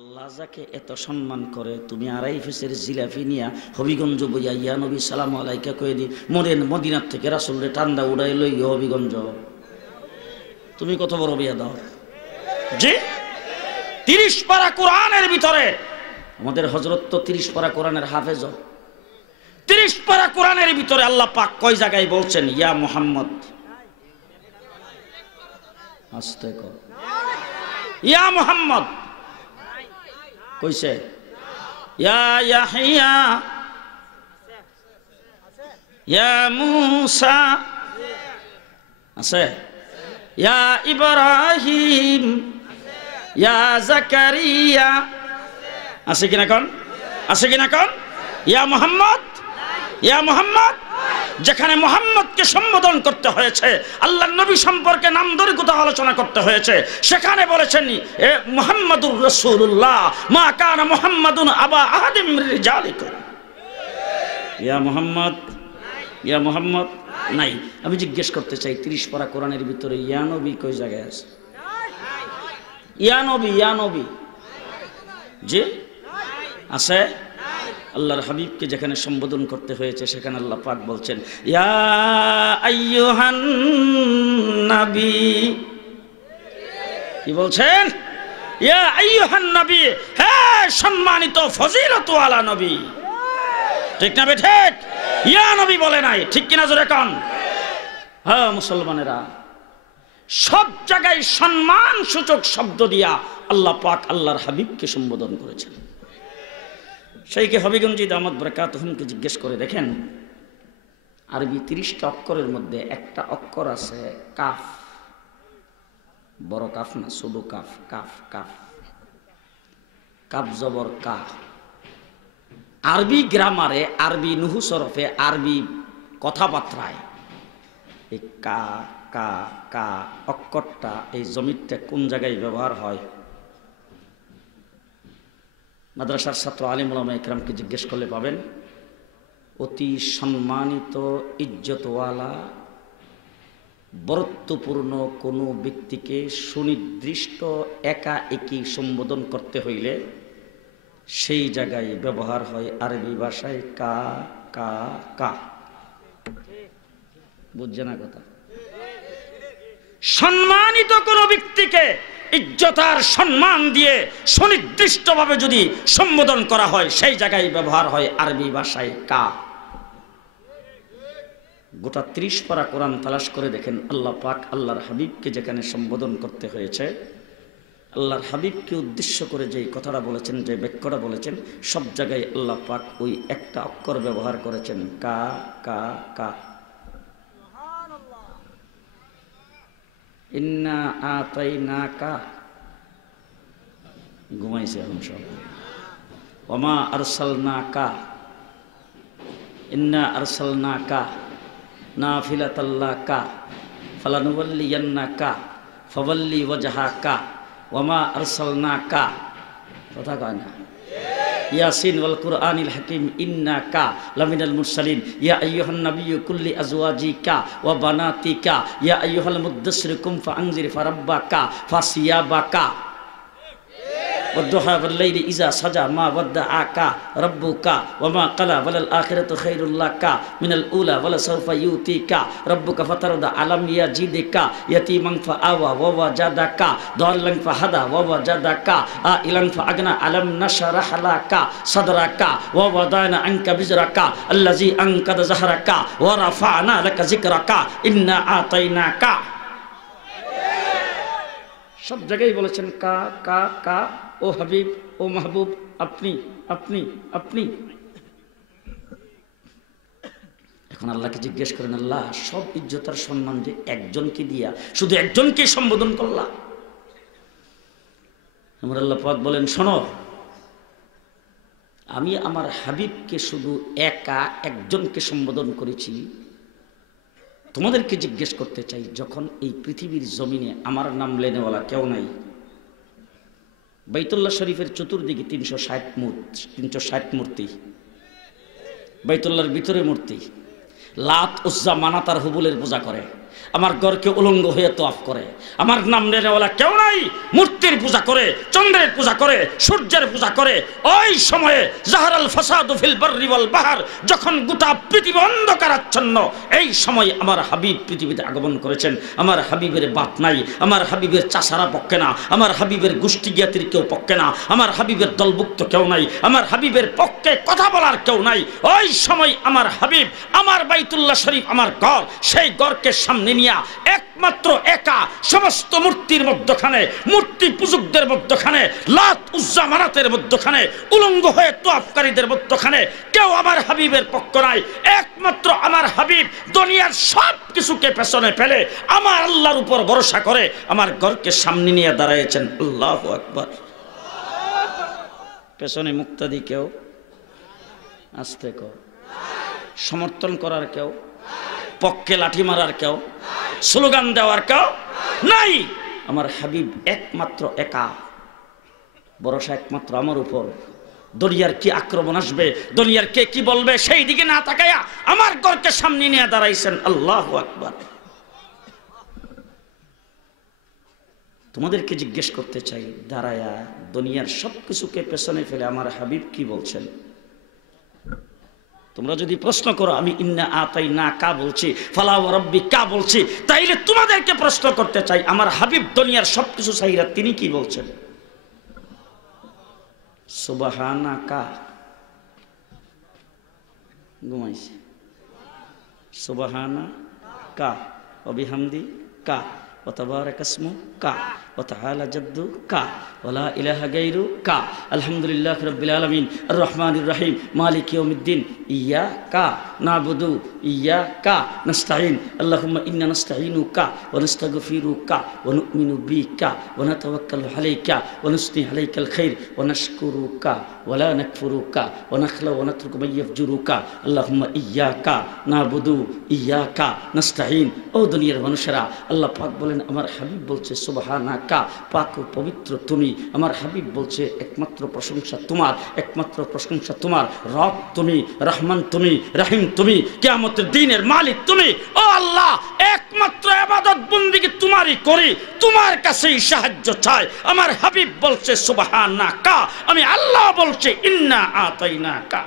আল্লাহ যাকে এত সম্মান করে তুমি আড়াই ফেসের জিলাপি নিয়া হবিগঞ্জ বইয়া ইয়া নবী সালাম আলাইকা কয়ে দি মদিনার থেকে রাসূলরে টান্দা উড়াই লই হবিগঞ্জ। তুমি কত বড় বিয়া দাও জি। 30 পারা কোরআনের ভিতরে আমাদের হযরত তো 30 পারা কোরআনের হাফেজ। 30 পারা কোরআনের ভিতরে আল্লাহ পাক কয় জায়গায় বলছেন ইয়া মুহাম্মদ, আস্তে কর, ইয়া মুহাম্মদ কইছে, ইয়া ইয়াহইয়া, ইয়া মূসা আছে, ইয়া ইব্রাহিম, ইয়া জাকারিয়া আছে কিনা কোন, আছে কিনা কোন, ইয়া মুহাম্মদ, ইয়া মুহাম্মদ। যেখানে মুহাম্মদকে সম্বোধন করতে হয়েছে, আল্লাহর নবী সম্পর্কে নাম ধরে কথা আলোচনা করতে হয়েছে, সেখানে বলেছেন এ মুহাম্মাদুর রাসূলুল্লাহ মা কানা মুহাম্মাদুন আবা আহাদিম মির রিজালিকুম। ইয়া মুহাম্মদ, ইয়া মুহাম্মদ নাই। আমি জিজ্ঞেস করতে চাই 30 পারা কোরআনের ভিতরে ইয়া নবী কই জায়গায় আছে? ইয়া নবী, ইয়া নবী জি আছে। আল্লাহর হাবিবকে যেখানে সম্বোধন করতে হয়েছে সেখানে আল্লাহ পাক বলছেন ইয়া আইয়ুহান নবী। কি বলছেন? ইয়া আইয়ুহান নবী, হে সম্মানিত ফজিলত ওয়ালা নবী। ঠিক না ঠিক? ইয়া নবী বলে নাই, ঠিক কিনা জোরে কোন? হ্যাঁ মুসলমানেরা, সব জায়গায় সম্মান সূচক শব্দ দিয়া আল্লাহ পাক আল্লাহর হাবিবকে সম্বোধন করেছেন। সেইকে হবিগঞ্জি দামাত বরকাতুহুমকে জিজ্ঞেস করে দেখেন, আরবি 30টা অক্ষরের মধ্যে একটা অক্ষর আছে কাফ, বড় কাফ না, ছোট কাফ, কাফ কাফ কাফ জবর কা। আরবি গ্রামারে, আরবি নুহু সরফে, আরবি কথাবার্তায় এই কা কা কা অক্ষরটা, এই জমিরটা কোন জায়গায় ব্যবহার হয়? মাদ্রাসার ছাত্র আলিম উলামা ইকরামকে জিজ্ঞেস করলে পাবেন। অতি সম্মানিত ইজ্জতওয়ালা বরত্বপূর্ণ কোনো ব্যক্তিকে সুনির্দিষ্ট একা একই সম্বোধন করতে হইলে সেই জায়গায় ব্যবহার হয় আরবি ভাষায় কা কা কা। বুঝছে না কথা? সম্মানিত কোনো ব্যক্তিকে ইজ্জতার সম্মান দিয়ে সুনির্দিষ্টভাবে যদি সম্বোধন করা হয় সেই জায়গায় ব্যবহার হয় আরবি ভাষায় কা। গোটা 30 পারা কোরআন তালাশ করে দেখেন আল্লাহ পাক আল্লাহর হাবিবকে যেখানে সম্বোধন করতে হয়েছে, আল্লাহর হাবিবকে উদ্দেশ্য করে যেই কথাটা বলেছেন, যে বাক্যটা বলেছেন, সব জায়গায় আল্লাহ পাক ওই একটা অক্ষর ব্যবহার করেছেন কা কা কা। ইন্না আতাইনাকা, ঘুমাইছে এখন সব। ওমা আরসালনাকা, ইন্না আরসালনাকা নাফিলাতাল্লাকা ফালানুওয়াল্লিয়ান্নাকা ফাওয়াল্লি ওয়াজহাকা ওমা আরসালনাকা। কথা কয় না? ইয়াসিন ওয়াল কুরআনিল হাকিম ইন্নাকা লামিনাল মুরসালিন ইয়া আইয়ুহান নাবিয়্যু কুল্লি আজওয়াজিকা ওয়া বানাতিকা ইয়া আইয়ুহাল মুদ্দাসসির কুম ফাআনজির ফারাব্বাকা ফাসিয়াবাকা والضحى والليل إذا سجى ما ودعك ربك وما قلى وللآخرة خير لك من الأولى ولسوف يؤتيك ربك فترضى ألم يجدك يتيما فآوى ووجدك ضالا فهدى ووجدك عائلا فأغنى ألم نشرح لك صدرك ووضعنا عنك وزرك الذي أنقض ظهرك ورفعنا لك ذكرك إنا أعطيناك। সব জায়গায় বলেছেন কা কা কা। ও হাবিব, ও মাহবুব, আপনি আপনি আপনি। এখন আল্লাহকে জিজ্ঞেস করেন, আল্লাহ সব ইজ্জতার সম্মান যে একজনকে দিয়া, শুধু একজনকে সম্বোধন করলা। আমার আল্লাহ পাক বলেন, শোনো, আমি আমার হাবিবকে শুধু একা একজনকে সম্বোধন করেছি। তোমাদেরকে জিজ্ঞেস করতে চাই, যখন এই পৃথিবীর জমিনে আমার নাম লেনেওয়ালা কেউ নাই, বাইতুল্লাহ শরীফের চতুর্দিকে 360 মূর্তি, বাইতুল্লাহর ভিতরে মূর্তি, লাত উজ্জা মানাত আর হুবুলের পূজা করে। আমার ঘরকে উলঙ্গ হয়ে তোয়াফ করে। আমার নাম নেওয়ালা কেউ নাই, মূর্তির পূজা করে, চন্দ্রের পূজা করে, সূর্যের পূজা করে। ওই সময়ে জাহারাল ফাসাদু ফিল বাররি ওয়াল বাহর, যখন গোটা পৃথিবী অন্ধকারাচ্ছন্ন, এই সময় আমার হাবিব পৃথিবীতে আগমন করেছেন। আমার হাবিবের বাপ নাই, আমার হাবিবের চাচারা পক্ষে না, আমার হাবিবের গোষ্ঠী জ্ঞাতির কেউ পক্ষে না, আমার হাবিবের দলভুক্ত কেউ নাই, আমার হাবিবের পক্ষে কথা বলার কেউ নাই। ওই সময় আমার হাবিব, আমার বাইতুল্লাহ শরীফ আমার ঘর, সেই ঘরকে সামনে নিয়ে একমাত্র একা সমস্ত মূর্তির মধ্যখানে, মূর্তি পূজকদের মধ্যখানে, লাত উজ্জা মানাতের মধ্যখানে, উলঙ্গ হয়ে তোয়াফকারীদের মধ্যখানে কেউ আমার হাবিবের পক্ষ নাই। একমাত্র আমার হাবিব দুনিয়ার সব কিছুকে পেছনে ফেলে আমার আল্লাহর উপর ভরসা করে আমার ঘরকে সামনে নিয়ে দাঁড়াইছেন। আল্লাহু আকবার। পেছনে মুক্তাদি কেউ, আস্তে কেউ, সমর্থন করার কেউ, পক্ষে লাঠি মারার কেউ, স্লোগান দেওয়ার কেউ নাই। আমার হাবিব একমাত্র একা, ভরসা একমাত্র আমার উপর। দুনিয়ার কি আক্রমণ আসবে, দুনিয়ার কে কি বলবে, সেই দিকে না তাকায়া আমার ঘরকে সামনে নিয়ে দাঁড়াইছেন। আল্লাহু আকবার। তোমাদেরকে জিজ্ঞেস করতে চাই, দাঁড়ায়া দুনিয়ার সব কিছুকে পেছনে ফেলে আমার হাবিব কি বলছেন? তোমরা যদি প্রশ্ন করো আমি ইন্না আতাইনা কা বলছি, ফালা ওয়া রাব্বি কা বলছি, তাইলে তোমাদেরকে প্রশ্ন করতে চাই আমার হাবিব দুনিয়ার সবকিছু চাইরা তিনি কি বলছেন? সুবহানাকা, ঘুমাইছে, সুবহানাকা ওয়া বিহামদিকা ওয়া তাবারাকা ইসমুকা ওয়া তাআলা জাদ্দুকা ওয়া লা ইলাহা গায়রুকা আলহামদুলিল্লাহি রাব্বিল আলামিন আর রহমানির রহিম মালিকি ইয়াউমিদ্দিন ইয়াকা নাবুদু ইয়াকা নাস্তাঈন আল্লাহুম্মা ইন্না নাস্তাঈনুকা ওয়া নাস্তাগফিরুকা ওয়া নু'মিনু বিকা ওয়া নাতাওয়াক্কালু আলাইকা ওয়া নুসনি আলাইকাল খাইর ওয়া নাশকুরুকা ওয়া লা নাকফুরুকা ওয়া নাখলা ওয়া নাতরুকু মান ইয়াফজুরুকা আল্লাহুম্মা ইয়াকা নাবুদু ইয়াকা নাস্তাঈন। ও দুনিয়ার মানুষেরা, আল্লাহ পাক বলেন আমার হাবিব বলছে সুবহানাকা, পাক ও পবিত্র তুমি। আমার হাবিব বলছে একমাত্র প্রশংসা তোমার, একমাত্র প্রশংসা তোমার। রব তুমি, রহমান তুমি, রহিম তুমি, কিয়ামতের দিনের মালিক তুমি। ও আল্লাহ, একমাত্র ইবাদত বন্দেগী তোমারই করি, তোমার কাছেই সাহায্য চাই। আমার হাবিব বলছে সুবহানাকা, আমি আল্লাহ বলছে ইন্না আতাইনাকা।